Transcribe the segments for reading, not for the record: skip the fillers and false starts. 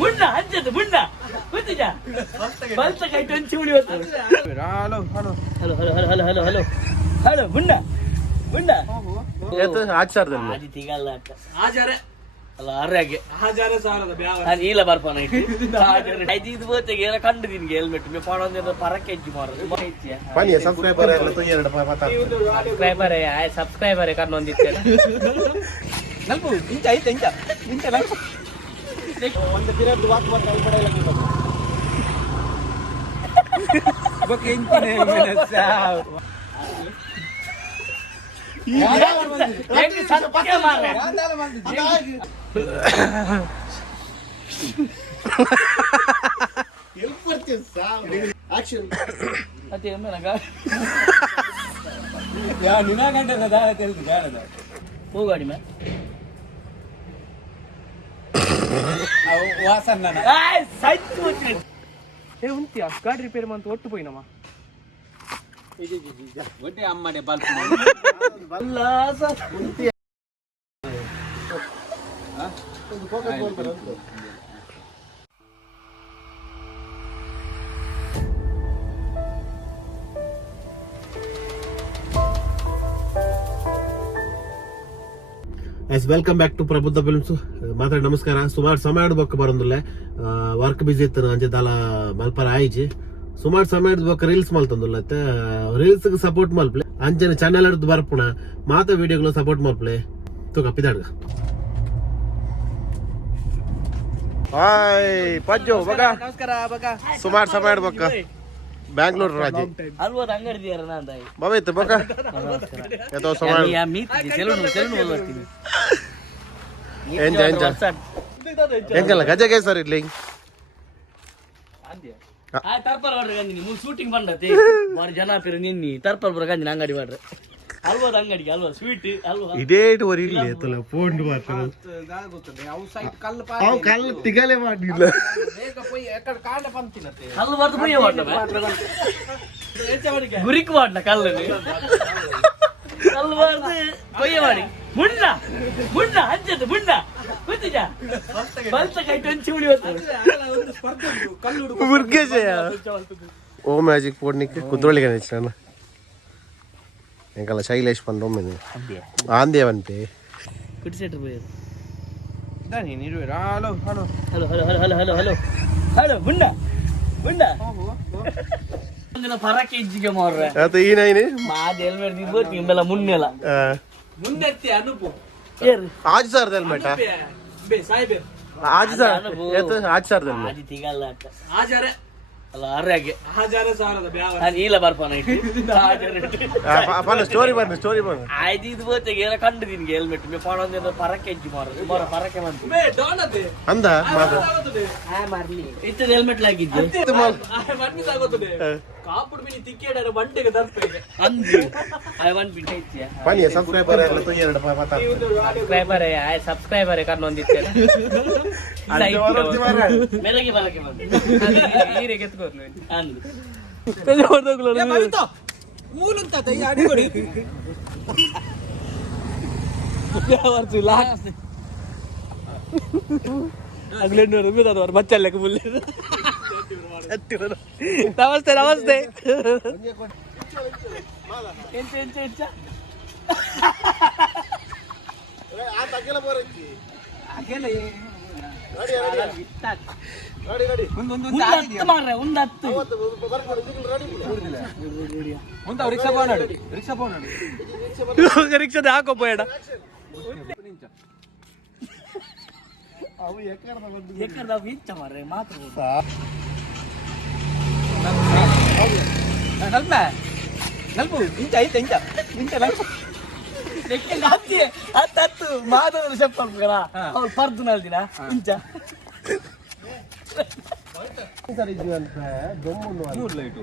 ಮುಣ್ಣ ಹಂಚದು ಮುಣ್ಣ ಗೊತ್ತಿದ್ದ ಬಲ್ತ ಕೈ ಟಂಚಿ ಉಳಿಯೋದು. Hello hello hello hello hello hello hello hello ಮುಣ್ಣ ಮುಣ್ಣ ಆಚರಣೆ ತಿಗಲ್ಲ ಆಚಾರ ಅಲ್ಲ ಆರ್ಯಾಗೆ ನಾನು ಇಲ್ಲ ಬರ್ಪಾನ ಇದು ಬೋತೆಗೆ ಎಲ್ಲ ಕಂಡು ನಿನ್ಗೆ ಹೆಲ್ಮೆಟ್ ಮೇ ಪಾಡೊಂದು ಪರಕ್ಕೆ ಹೆಜ್ಜಿ ಮಾರೋದು ಸಬ್ಸ್ಕ್ರೈಬರ್ ಕಣ್ಣೊಂದಿತ್ತೆ ನಲ್ಪು ಇಂಚ ಇಂಚ ಇಂಚ ಇಂಚ ನಲ್ಪು ಒಂದು ದಿನದ್ದು ವಾಕ್ ಮಾಡ್ತಾ ಹೋಗಾಡಿ ಮೇ ಉಂತ್ಯಾ ಗಾಡಿ ರಿಪೇರಿ ಅಂತ ಒಟ್ಟು ಪೋಯಿನಮ್ಮ ಒಟ್ಟೆ ಅಮ್ಮಡೆ ಬಲ್ಪ್ ವೆಲ್ಕಮ್ ಬ್ಯಾಕ್ ಟು ಪ್ರಬುದ್ಧ ಫಿಲ್ಮ್ಸ್. ಮಾತಾಡಿ ನಮಸ್ಕಾರ. ಸುಮಾರು ಸಮಯ ಬೊಕ್ಕ ಬರೋದಿಲ್ಲ, ವರ್ಕ್ ಬಿಸಿ ಇತ್ತು ಅಂಚೆ ದಾಲ ಮಲ್ಪರ ಆಯ್ಚಿ ಸುಮಾರು ಸಮಯ ಬೊಕ್ಕ ರೀಲ್ಸ್ ಮಲ್ತಂದಿಲ್ಲ. ರೀಲ್ಸ್ ಸಪೋರ್ಟ್ ಮಲ್ಪ್ಲೆ ಅಂಚನೆ ಚಾನೆಲ್ ಹಿಡಿದು ಬರ್ಪುಣ ಮಾತ ವಿಡಿಯೋಗಳು ಸಪೋರ್ಟ್ ಮಲ್ಪ್ಲೆ ತೂಕ ಪಿದಾಡ್ಗ ಹಾಯ್ ಪಜ್ಜು ಬಗ ನಮಸ್ಕಾರ ಬಗ ಸುಮಾರು ಸಮಯ ಬೊಕ್ಕ ಬ್ಯಾಂಗ್ಳೂರ್ ರಾಜಿ ಅಲ್ವದ ಅಂಗಡಿ ಬಬೈತ್ ಬೊಕ್ಕ ಎತ್ತೋ ಸಮಯ ಎಂಜ ಎಂಜ ಎಂಜಲ್ಲ ಗಜಗೆ ಸರ್ ಇಲ್ಲಿ ತರ್ಪಲ್ ಮಾಡ್ರಿ ಗಂಜಿನಿ ಮೂರು ಶೂಟಿಂಗ್ ಬಂದತಿ ಬಾರಿ ಜನ ಪೇರು ನಿನ್ನಿ ತರ್ಪಲ್ ಬರ ಗಂಜಿನ ಅಂಗಡಿ ಮಾಡ್ರಿ ಅಲ್ವದ ಅಂಗಡಿಗೆ ಅಲ್ವಾ ಸ್ವೀಟ್ ಅಲ್ವಾ ಇದೇ ವರಿ ಇಲ್ಲ ಎತ್ತಲ್ಲ ಫೋನ್ ಮಾತ್ರ ಅವು ಕಲ್ಲು ತಿಗಲೆ ಮಾಡಿಲ್ಲ ಕಲ್ಲು ಬರ್ದು ಪುಯ್ಯ ಮಾಡ್ಲ ಗುರಿಕ್ ಮಾಡ್ಲ ಕಲ್ಲಲ್ಲಿ ಕಲ್ಲು ಬರ್ದು ಪುಯ್ಯ ಮಾಡಿ ಮುಣ್ಣ ಮುಣ್ಣ ಹಂಚದು ಮುಣ್ಣ ಗೊತ್ತಿದ್ದ ಬಲ್ತ ಕೈ ಟಂಚಿ ಉಳಿಯೋದು ಮುರ್ಗೇಜಯ ಓ ಮ್ಯಾಜಿಕ್ ಪೋಡ್ನಿಕ್ಕೆ ಕುದ್ರೋಳಿಗೆ ನಾನು ಎಂಕಲ್ಲ ಶೈಲೇಶ್ ಪಂಡ್ ಒಮ್ಮೆ ಆಂದೇವಂತೆ ಕುಡಿಸೆಟ್ರು போய் ಇದಾನಿ ನೀರು hello hello hello hello hello hello hello hello hello ಮುಣ್ಣ ಮುಣ್ಣ ಒಂದಿನ ಪರಕ್ಕೆ ಇಜ್ಜಿಗೆ ಮಾರ್ರೆ ಆತ ಈ ನೈನೆ ಮಾದ ಹೆಲ್ಮೆಟ್ ದಿಬೋದು ನಿಮ್ಮೆಲ್ಲ ಮುನ್ನೆಲ್ಲ ಮುನ್ನೆತ್ತಿ ಅನುಪು आज सर हेलमेट बे साहिब आज सर ये तो आज सर हेलमेट आज ತಿಗಲ್ಲ आज अरे ಅಲ್ಲ ಆರ್ಯಾಗೆ ಹಾಜಾರ ಸಾರದ ಬ್ಯಾವ ನಾನು ಇಲ್ಲ ಬರ್ಪಾನ अपन स्टोरी बन ಆಯ್ತು ಇದು ಬೋತೆಗೆ ಎಲ್ಲ ಕಂಡು ನಿನ್ಗೆ ಹೆಲ್ಮೆಟ್ ಮೇ ಪಾಡೊಂದು ಪರಕ್ಕೆ ಹೆಜ್ಜಿ ಮಾರೋದು ಸುಮಾರು ಪರಕ್ಕೆ ಬಂತು ಬೇ ಡಾನದೆ ಅಂದ ಮಾತು ಆ ಮಾರ್ಲಿ ಇತ್ತು ಹೆಲ್ಮೆಟ್ ಲಾಗಿದ್ದೆ ಮಣ್ಣಿ ತಾಗೋತದೆ ಕಾಪುಡ್ ಬಿನಿ ತಿಕ್ಕೇಡರ ಬಂಡೆಗೆ ತರ್ಪೆ ಅಂದು ಐ ವಾಂಟ್ ಬಿ ಟೈತ್ಯಾ पानी सब्सक्राइबर है तो ಎರಡು ಪತ ಸಬ್ಸ್ಕ್ರೈಬರ್ ಐ ಸಬ್ಸ್ಕ್ರೈಬರ್ ಕಣ್ಣೊಂದಿತ್ತೆ ಮೇರೆಗೆ ಬಲಕ್ಕೆ ಬಂದು ಈರೆಗೆ ಎತ್ಕೋರ್ಲು ಅಂದು ತೆಜ ಹೊರದೋಗ್ಲು ಏ ಬವಿತ ಮೂಲಂತ ತೈ ಅಡಿ ಕೊಡಿ ಯಾವರ್ತಿ ಲಾಸ್ಟ್ ಅಗಲೆ ನೋರು ಬಿಡದವರು ಬಚ್ಚಲ್ಲಕ್ಕೆ ಬುಲ್ಲೆ ನಮಸ್ತೆ ನಮಸ್ತೆ ಎಂಚ ಎಂಚ ಎಂಚ ಆತ ಅಗೆಲ ಬೋರಚ್ಚಿ ಅಗೆಲ ರೆಡಿ ಒಂದು ಮಾರ್ರೆ ಒಂದು 10 ಮುಂದ ರಿಕ್ಷಾ ಬೋನಾಡು ರಿಕ್ಷಾದ ಹಾಕೋ ಬೇಡ ಅವು ಎಕರ್ದ ಇಂಚ ಮಾರ್ರೆ ಮಾತ್ರ ನಲ್ಪು ಇಂಚ ಇಂಚ ಇಂಚ ಇಂಚ ನಲ್ಪು ಹತ್ತಿ ಹತ್ತು ಮಾಧವರು చెప్పాలి ಅವ್ರು ಪರ್ದು ನಲ್ದಿನ ಇಂಚ ಸರಿ ಅಂತ ದೊಮ್ಮು 3 ಲೈಟ್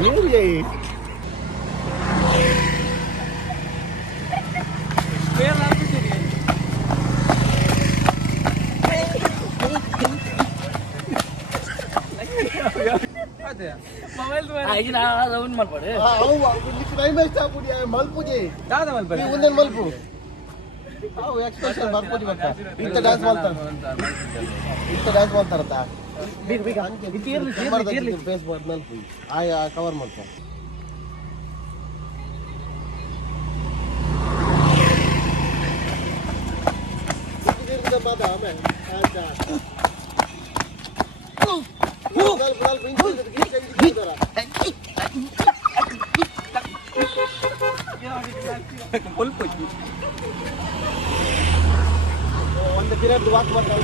ನೀರಿಗೆ ಮಲ್ಪು ಅವು ಎಕ್ಸ್ಪ್ರೆಷನ್ ಬರ್ಬೋದು ಇವಾಗ ಇಂಥ ಡ್ಯಾನ್ಸ್ ಮಾಡ್ತಾರಂತ ಫೇಸ್ ಮಾಡಿದ್ಮೇಲೆ ಕವರ್ ಮಾಡ್ತಾರೆ. ಒಂದು ಪಿರಿಯಡ್ ವಾಕ್ ಮಾಡ್ತಾರೆ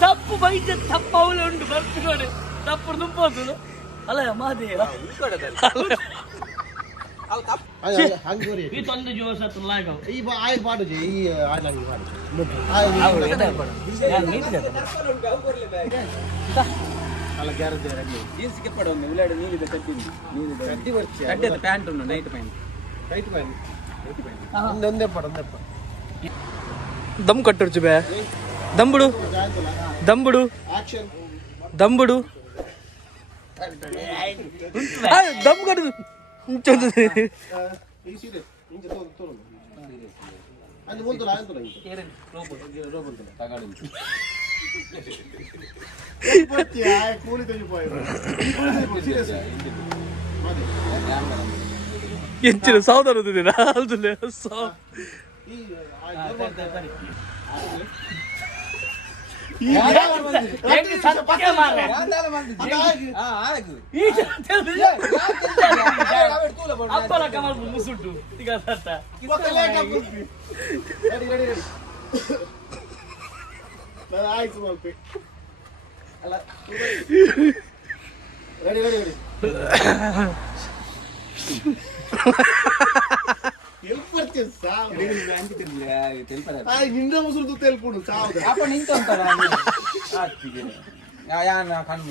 ತಪ್ಪು ಬೈಜ ತಪ್ಪು ಅವಳು ಉಂಟು ಬರ್ತು ನೋಡಿ ತಪ್ಪು ನುಪ್ಪೋದು ಅಲ್ಲ ಮಾದೇ ಈ ತೊಂದರೆ ಜೋಸ ಈ ಆಯ್ ಪಾಡು ಈ జీన్స్కి ఎప్పుడు ఉంది ఉల్లాడు నీళ్ళు తగ్గింది కట్టేది ప్యాంట్ ఉన్న నైట్ ప్యాంట్ దమ్ కట్టొచ్చు బే దంబుడు దంబుడు దంబుడు దమ్ కట్టు ಎಂಚಿನ ಸೌದರದಿನ ಅಲ್ದಲೆ ಅಪ್ಪಲ ಕಮಲ್ ಮುಸುಟ್ಟು ಈಗ ಸತ್ತ ಆಯ್ತು ಅಲ್ಲ ರೆಡಿ ರೆಡಿ ರೆಡಿ ನಿಂದ ಮುಸುರು ತೆಲ್ಕೊಂಡು ಸಾವು ಅಪ್ಪ ನಿಂತಂತಾರ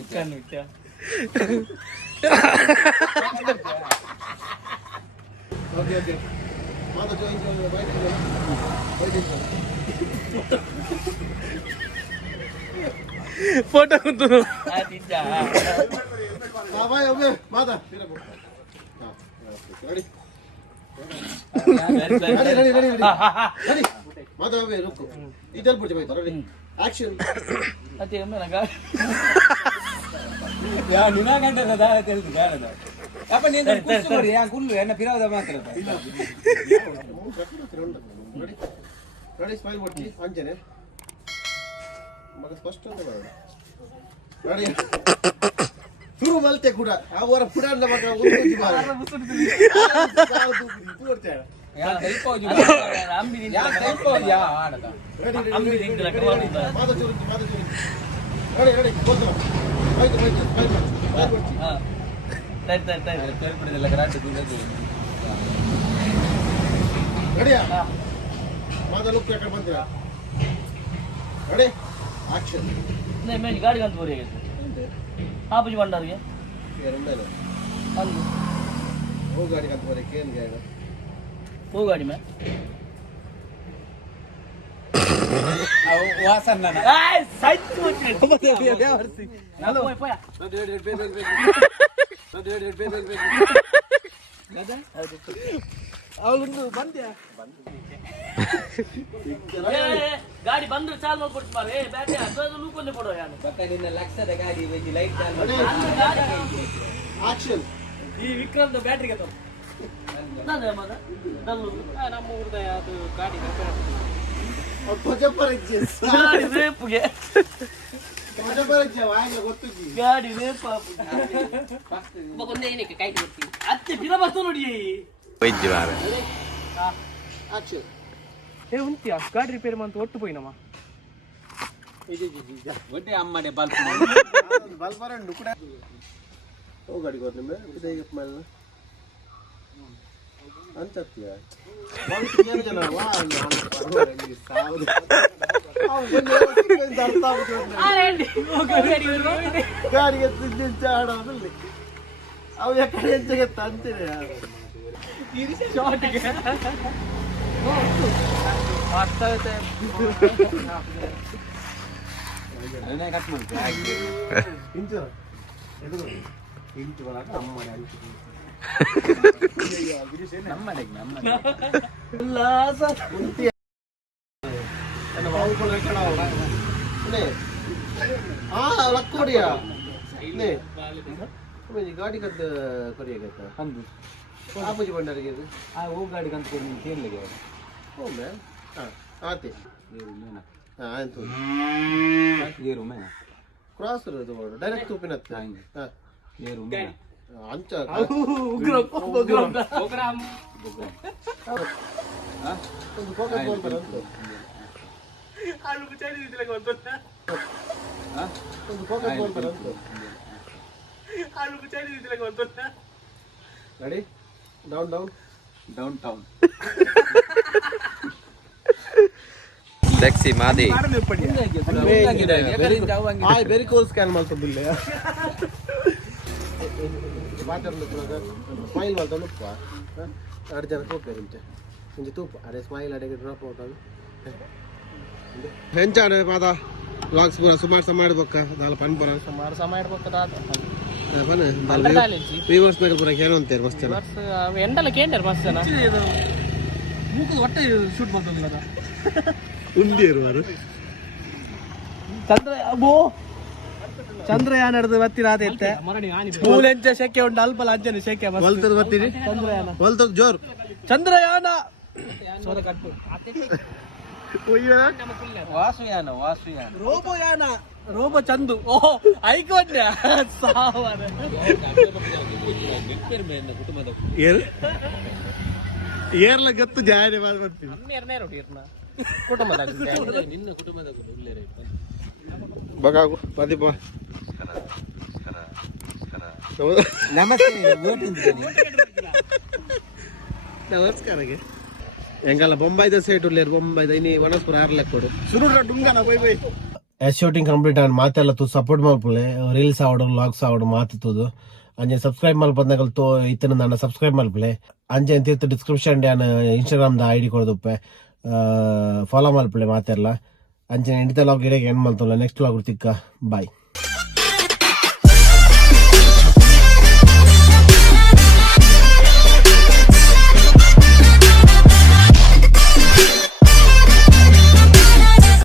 ಕಣ್ಣು ಓಕೆ ಓಕೆ ಫೋಟೋ ಕುಂತು ಮಾತಾ ರೆಡಿ ಮಾತಾವೆ ರುಕ್ಕು ಇದಲ್ ಬಿಡ್ತೀವಿ ಆಯ್ತಾ ರೆಡಿ ಆಕ್ಷನ್ ಅದೇ ನನಗ ಯಾ ನಿನಗಂటే కదా తెలుసు గాడದ ಅಪ್ಪ ನೀನು ಕೂತ್ಕೊಳ್ಳಿ ಯಾ ಕುಲ್ಲು ಎನ್ನ ಪಿರಾವದ ಮಾತಾಡತ ರೆಡಿ ರೆಡಿ ಸ್ಮೈಲ್ ಮಾಡ್ತಿ ಅಂಜನೆ ಮಗ ಸ್ಪಷ್ಟ ಅಂತ ಬರೋಣ ರೆಡಿ ಶುರು ಮಲ್ತೆ ಕೂಡ ಅವರ ಪುಡಾಂಡ ಮಗ ಒಂದು ಬಾರ ಸಾವುದು ಪೂರ್ತಿಯಾಳ ಯಾ ಟೈಪೋಜು ಯಾ ಟೈಪೋ ಯಾ ಆಡದ ರೆಡಿ ಅಂಬಿ ರಿಂಗಲ ಕವರ್ ಮಾತು ರೆಡಿ ರೆಡಿ ಬೋಲ್ತ ಆಯ್ತು ಆಯ್ತು ಸ್ಮೈಲ್ ಮಾಡ್ತಿ ಹಾ ಟೈಟ್ ಟೈಟ್ ಟೈಟ್ ತೇಲ್ಬಿಡಲ್ಲ ಗರಾಟೆ ದಿನದು ರೆಡಿಯಾ ಮಾತಾ ಲುಕ್ ಯಾಕೆ ಬಂತೀರಾ ರೆಡಿ ಆಕ್ಷನ್ नहीं मैं गाड़ी गंत बोल रही है आप जी बंडा रही है ಎರಡನೇ अंदर वो गाड़ी का तुम्हारे केन गएगा वो गाड़ी में ವಾಸನ್ನ ए साइड में हेलो पोया ಅವಳು ಬಂದ್ಯಾ ಗಾಡಿ ಬಂದ್ರೆ ಚಾಲು ಮಾಡ್ಕೊಡ್ತು ಮಾರೆ ಬ್ಯಾಟರಿ ಅದು ಲೂಕೊಂಡೆ ಕೊಡೋ ಯಾರು ಬಕ್ಕ ನಿನ್ನ ಲಕ್ಷದ ಗಾಡಿ ವೆಜಿ ಲೈಟ್ ಚಾಲು ಆಕ್ಷನ್ ಈ ವಿಕ್ರಮ್ ಬ್ಯಾಟರಿ ಗೆ ತಗೋ ನಾನು ಮಗ ದಲ್ಲು ನಮ್ಮ ಊರದ ಅದು ಗಾಡಿ ಧ್ವಜಪರಜ್ಜೆ ಗಾಡಿ ರೇಪ್ಗೆ ಧ್ವಜಪರಜ್ಜೆ ವಾಯಲ್ಲ ಗೊತ್ತಿದ್ದಿ ಗಾಡಿ ರೇಪ್ ಮಗೊಂದೇ ಏನಕ್ಕೆ ಕೈ ಕೊಡ್ತೀನಿ ಅತ್ತೆ ಬಿರ ಬಸ್ತು ನೋಡಿ ವೈದ್ಯ ಮಾರೆ ಆಕ್ಷನ್ ಏ ಉಂತ್ಯಾ ಗಾಡಿ ರಿಪೇರಿ ಮಂತ ಒಟ್ಟು ಪೋಯಿನಮ್ಮ ಒಟ್ಟೆ ಅಮ್ಮನೆ ಬಲ್ಪ್ ಬಲ್ಪರಂಡು ಕೂಡ ಓ ಗಾಡಿ ಕೊಡ್ ನಿಮ್ಮೆ ಇದೇಗೆ ಸ್ಮೆಲ್ ಅಂತತ್ತೀಯ ಏನು ಜನ ವಾ ನಾನು ಸಾವುದು ಗಾಡಿಗೆ ತಿಂಚ ಆಡೋದಲ್ಲಿ ಅವು ಯಾಕಡೆ ಹೆಜ್ಜೆಗೆ ತಂತೀನಿ ಕಟ್ ಮಾಡ್ತೀನಿ ಇಂಚು ಇಂಚು ಒಳಗ ನಮ್ಮ ಲಕ್ಕೋಡಿಯಾ ಗಾಡಿ ಕದ್ದು ಕೊರಿಯಾಗೈತ ಅಂದು ಆಪೂಜಿ ಬಂಡರಿಗೆ ಆ ಹೂ ಗಾಡಿ ಕಂತ ಕೊಡಿ ಕೇಳಲಿಗೆ ಹೋಗ್ಬೇ ಹಾಂ ಆತಿ ಏರು ಮೇನ ಹಾಂ ಆಯ್ತು ಏರು ಮೇನ ಕ್ರಾಸ್ ಇರೋದು ಡೈರೆಕ್ಟ್ ತೂಪಿನತ್ತ ಹಂಗೆ ಹಾಂ ಏರು ಮೇನ ಅಂಚ ಒಂದು ಫೋಕಸ್ ಬಾಲ್ ಬರಂತು ಒಂದು ಫೋಕಸ್ ಬಾಲ್ ಬರಂತು ready down down down town taxi ಮಾದಿ ವೆರಿ ಕೂಲ್ ಸ್ಕ್ಯಾನ್ ಮಾಡ್ತಿದ್ದಿಲ್ಲ ಸ್ಮೈಲ್ ಮಾಡ್ತಾನೆ ಉಪ್ಪ 2 ಜನ ತೂಪೇರು ಇಂಚೆ ತೂಪ ಅದೇ ಸ್ಮೈಲ್ ಅಡೆಗೆ ಡ್ರಾಪ್ అవుతాను ಹೆಂಚಾನೆ ಮಾದ ವ್ಲಾಗ್ಸ್ ಪೂರ ಸುಮಾರು ಸಮ ಮಾಡ್ಬೇಕ ದಾಲ ಪನ್ ಪೂರ ಸುಮಾರು ಸಮಯ ಇಡ್ಬೇಕು ವ್ಯೂವರ್ಸ್ ಮೇಲೆ ಪೂರ ಏನು ಅಂತಾರೆ ಮಸ್ತ್ ಜನ ಎಂಡಲ್ಲ ಕೇಂದ್ರ ಮಸ್ತ್ ಜನ ಮೂಕದ ಹೊಟ್ಟೆ ಶೂಟ್ ಮಾಡ್ತಂಗಿಲ್ಲ ಉಂಡಿ ಇರುವರು ಚಂದ್ರಯಾನ ಹಿಡಿದು ಬತ್ತಿನ ಆದೈತೆ ಮೂಲೆಂಚ ಶೆಕೆ ಉಂಟು ಅಲ್ಪಲ ಅಂಜನೆ ಶೆಕೆ ಹೊಲ್ತದ ಬತ್ತೀರಿ ಚಂದ್ರಯಾನ ಹೊಲ್ತದ ಜೋರ್ ಚಂದ್ರಯಾನ ಸೋದ ಕಟ್ಟು ವಾಸುಯಾನ ವಾಸುಯಾನ ರೋಬೋಯಾನ ರೋಬೋ ಚಂದು ಓಹೋ ಐಕೋನ್ಯ ಸಾವರ ಏರ್ಲ ಗತ್ತು ಜಾರಿ ಮಾಡ್ಬರ್ತೀವಿ ಎರಡನೇ ರೋಟಿ ಇರ್ನ ಕುಟುಂಬದಾಗ ಬಗಾಗು ಪ್ರದೀಪ ನಮಸ್ಕಾರಗೆ ಎಂಗಲ್ಲ ಬೊಂಬೈದ ಸೇಟ್ ಉಳ್ಳೇರು ಬೊಂಬೈದ ಇನಿ ವನಸ್ಪುರ 6 ಲಕ್ಷ ಕೊಡು ಸುರುಡ್ರ ಡುಂಗನ ಬೈ ಬೈ ಶೂಟಿಂಗ್ ಕಂಪ್ಲೀಟ್ ಆನ್ ಮಾತೆಲ್ಲ ತು ಸಪೋರ್ಟ್ ಮಾಡ್ಪುಲೆ ರೀಲ್ಸ್ ಆವಡು ವ್ಲಾಗ್ಸ್ ಆವಡು ಮಾತುದು ಅಂಜೆ ಸಬ್ಸ್ಕ್ರೈಬ್ ಮಲ್ಪಂದಾಗ ತೋ ಇತ್ತನ ನನ್ನ ಸಬ್ಸ್ಕ್ರೈಬ್ ಮಲ್ಪಲೆ ಅಂಜೆ ಅಂತ ಡಿಸ್ಕ್ರಿಪ್ಷನ್ ಡ್ಯಾನ್ ಇನ್ಸ್ಟಾಗ್ರಾಮ್ ದ ಐಡಿ ಕೊಡದುಪ್ಪೆ ಫಾಲೋ ಮಲ್ಪಲೆ ಮಾತೆಲ್ಲ ಅಂಚೆ ಎಂಡಿತ ಲಾಗ್ ಇಡಗೆ ಏನು ಮಲ್ತಲ್ಲ ನೆಕ್ಸ್ಟ್ ಲಾಗ್ ತಿಕ್ಕ ಬಾಯ್.